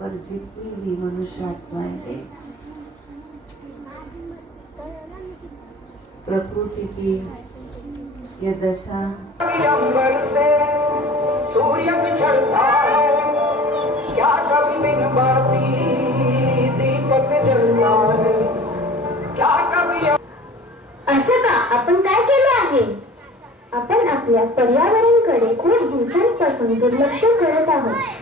पर जितनी भी मनुष्य आत्माएं हैं, प्रकृति की ये दशा अंबर से सूर्य बिछड़ता है, क्या कभी बिन बाती दीपक जलता है, क्या कभी असं का आपण काय केले आहे? आपण आपल्या पर्यावरणाकडे खूप दिवसांपासून दुर्लक्ष करत आहोत.